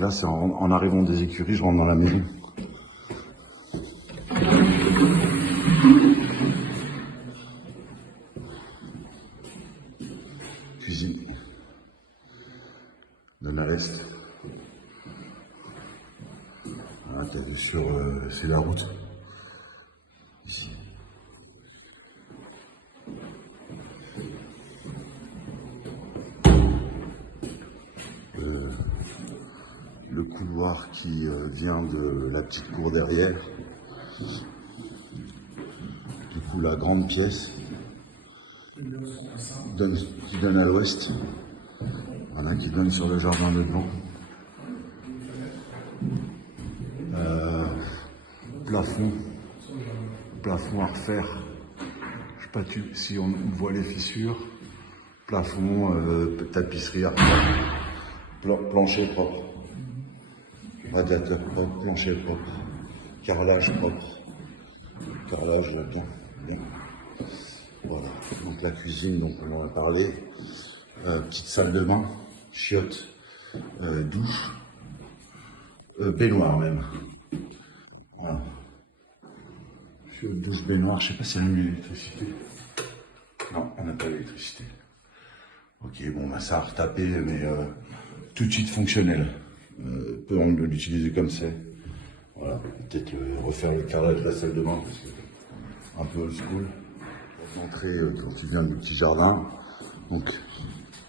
Donc là, c'est en arrivant des écuries, je rentre dans la maison. Cuisine. Donne à l'est. Voilà, t'as vu sur... c'est la route. Ici. Le couloir qui vient de la petite cour derrière. Du coup, la grande pièce qui donne à l'ouest. Voilà, qui donne sur le jardin de devant. Plafond à refaire. Je sais pas si on voit les fissures. Plafond, tapisserie à refaire. Plancher propre. Radiateur propre, plancher propre. Carrelage propre. Carrelage bien. Voilà. Donc la cuisine, donc on en a parlé. Petite salle de bain, chiottes, douche, baignoire même. Voilà. Chiottes, douche, baignoire. Je sais pas si elle a mis l'électricité. Non, on n'a pas l'électricité. Ok, bon, bah ça a retapé, mais tout de suite fonctionnel. On peut l'utiliser comme c'est. Voilà, peut-être refaire le carrelage de la salle de bain, parce que un peu old school. L'entrée, quand tu viens du petit jardin, donc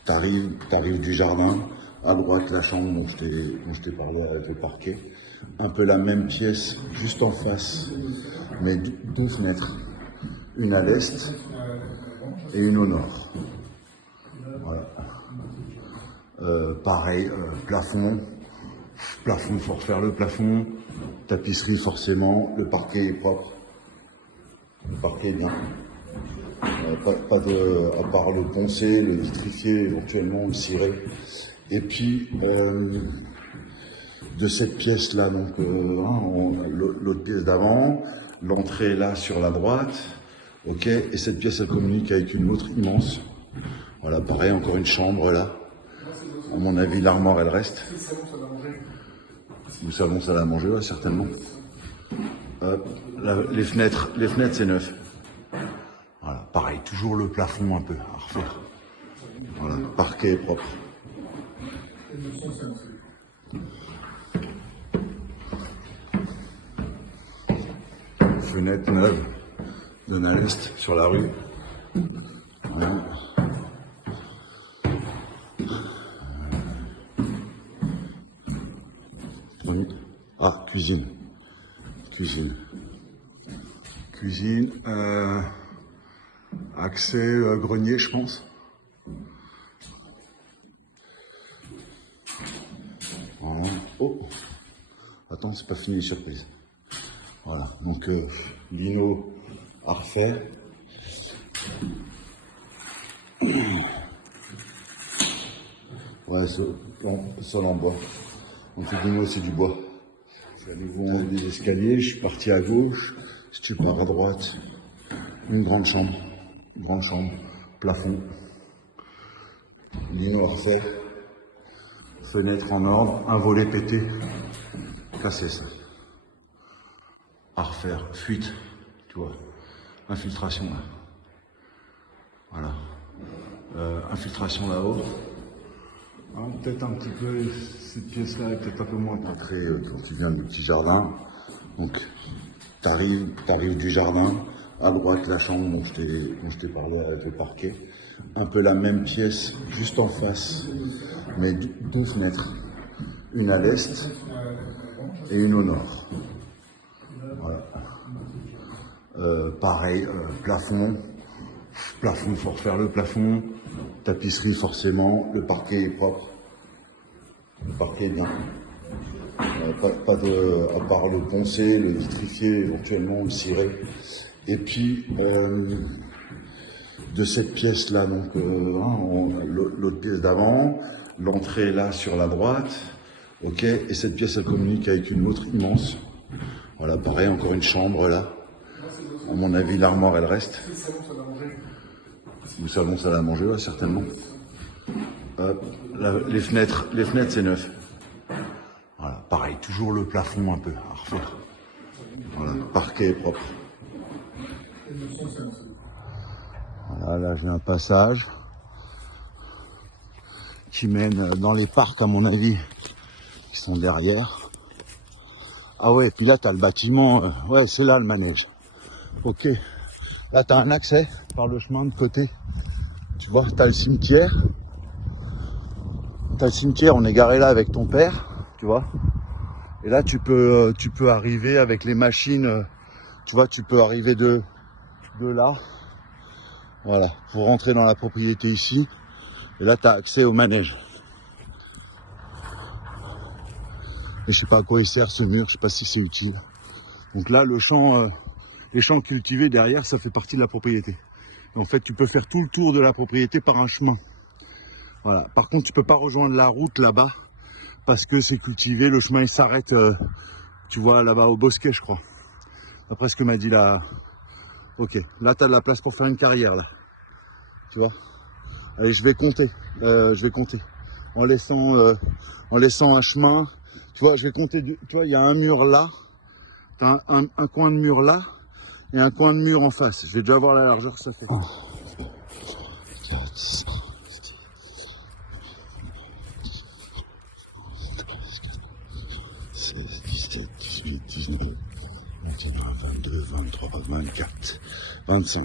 t'arrives du jardin, à droite la chambre dont je t'ai parlé avec le parquet, un peu la même pièce juste en face, mais deux fenêtres, une à l'est et une au nord. Voilà. Pareil, plafond, faut refaire le plafond, tapisserie forcément, le parquet est propre, le parquet est bien. Pas de, à part le poncer, le vitrifier, éventuellement le ciré. Et puis, de cette pièce-là, donc l'autre pièce d'avant, l'entrée là sur la droite, ok, et cette pièce elle communique avec une autre immense. Voilà, pareil, encore une chambre là. À mon avis, l'armoire elle reste. Le salon, ça l'a mangé, ouais, certainement. Les fenêtres c'est neuf. Voilà, pareil, toujours le plafond un peu à refaire. Voilà, parquet propre. Fenêtre neuve, donne à l'est sur la rue. Voilà. Ah, cuisine. Accès grenier, je pense. Voilà. Oh, attends, c'est pas fini les surprises. Voilà, donc lino à refaire. Ouais, sol en bois. Donc le lino, c'est du bois. Je suis à nouveau en haut des escaliers, je suis parti à gauche, si tu pars à droite, une grande chambre, plafond, lino à refaire, fenêtre en ordre, un volet pété, cassé ça. À refaire, fuite, tu vois, infiltration là. Voilà. Infiltration là-haut. Hein, peut-être un petit peu, cette pièce-là est peut-être un peu moins. Entrée, quand tu viens du petit jardin, donc t'arrives du jardin, à droite la chambre dont je t'ai parlé avec le parquet, un peu la même pièce juste en face, mais deux fenêtres, une à l'est et une au nord. Voilà. Pareil, plafond, faut refaire le plafond, tapisserie forcément, le parquet est propre, le parquet est bien. Pas de, à part le poncer, le vitrifier, éventuellement le ciré. Et puis, de cette pièce-là, donc l'autre pièce d'avant, l'entrée là sur la droite, ok, et cette pièce elle communique avec une autre immense. Voilà, pareil, encore une chambre là. À mon avis, l'armoire elle reste. Le salon, ça l'a mangé, ouais, certainement. Les fenêtres c'est neuf. toujours le plafond un peu à refaire. Voilà, parquet propre. Voilà, là j'ai un passage qui mène dans les parcs à mon avis, qui sont derrière. Ah ouais, puis là t'as le bâtiment, ouais c'est là le manège. Ok, là t'as un accès par le chemin de côté. Tu vois, t'as le cimetière. T'as le cimetière, on est garé là avec ton père, tu vois. Et là tu peux arriver avec les machines, tu vois, tu peux arriver de là. Voilà, pour rentrer dans la propriété ici. Et là, tu as accès au manège. Et je sais pas à quoi il sert ce mur, je sais pas si c'est utile. Donc là, le champ, les champs cultivés derrière, ça fait partie de la propriété. Et en fait, tu peux faire tout le tour de la propriété par un chemin. Voilà. Par contre, tu peux pas rejoindre la route là-bas parce que c'est cultivé. Le chemin, il s'arrête, tu vois, là-bas au bosquet, je crois. Après ce que m'a dit là. Ok, là, tu as de la place pour faire une carrière, là. Tu vois. Allez, je vais compter. En laissant un chemin. Tu vois, je vais compter. Tu vois, il y a un mur là. T'as un coin de mur là. Et un coin de mur en face. Je vais déjà voir la largeur que ça fait. 16, 17, 18, 19, 21, 22, 23, 24, 25.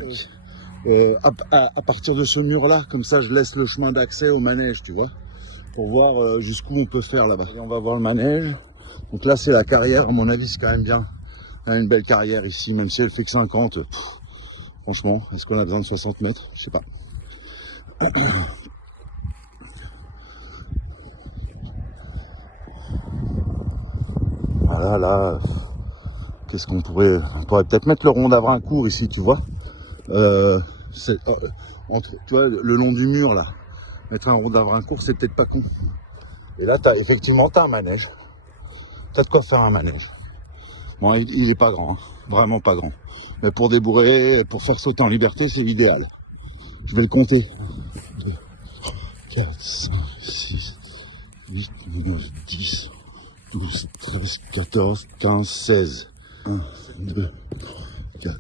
À partir de ce mur-là, comme ça, je laisse le chemin d'accès au manège, tu vois, pour voir jusqu'où on peut faire là-bas. On va voir le manège. Donc là, c'est la carrière. À mon avis, c'est quand même bien. On a une belle carrière ici, même si elle fait que 50. Franchement, est-ce qu'on a besoin de 60 mètres? Je sais pas. Voilà, là, qu'est-ce qu'on pourrait... On pourrait peut-être mettre le rond d'Avrincourt ici, tu vois. Tu vois, le long du mur, là. Mettre un rond d'Avrincourt, c'est peut-être pas con. Et là, effectivement, t'as un manège. T'as de quoi faire un manège. Bon, il est pas grand, hein. Vraiment pas grand. Mais pour débourrer, pour faire sauter en liberté, c'est l'idéal. Je vais le compter. 2, 4, 5, 6, 8, 9, 10, 12, 13, 14, 15, 16. 1, 2, 4,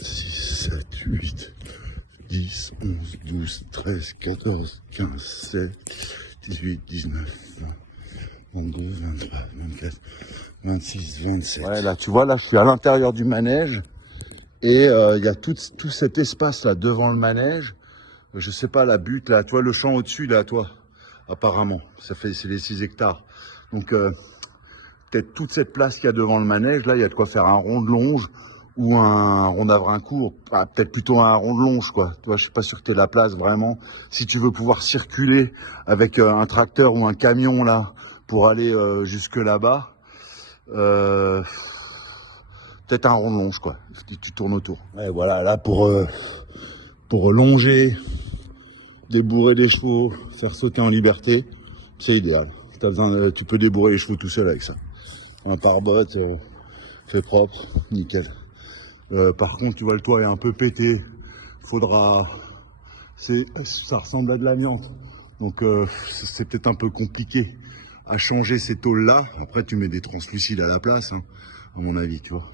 6, 7, 8, 10, 11, 12, 13, 14, 15, 16, 18, 19, 20, 22, 23, 24, 26, 27. Ouais, là, tu vois, là, je suis à l'intérieur du manège. Et il y a tout cet espace là devant le manège. Je sais pas, la butte là, tu vois le champ au-dessus là, toi, apparemment. C'est les 6 hectares. Donc peut-être toute cette place qu'il y a devant le manège, là, il y a de quoi faire un rond de longe ou un rond d'Avrincourt. Ah, peut-être plutôt un rond de longe, quoi. Tu vois, je suis pas sûr que tu aies la place vraiment. Si tu veux pouvoir circuler avec un tracteur ou un camion là pour aller jusque là-bas. Peut-être un rond de longe, quoi. Tu tournes autour. Et voilà, là, pour longer, débourrer les chevaux, faire sauter en liberté, c'est idéal. Tu peux débourrer les chevaux tout seul avec ça. Un pare-botte, c'est propre, nickel. Par contre, tu vois, le toit est un peu pété. Ça ressemble à de l'amiante. Donc, c'est peut-être un peu compliqué à changer ces tôles-là. Après, tu mets des translucides à la place, hein, à mon avis, tu vois.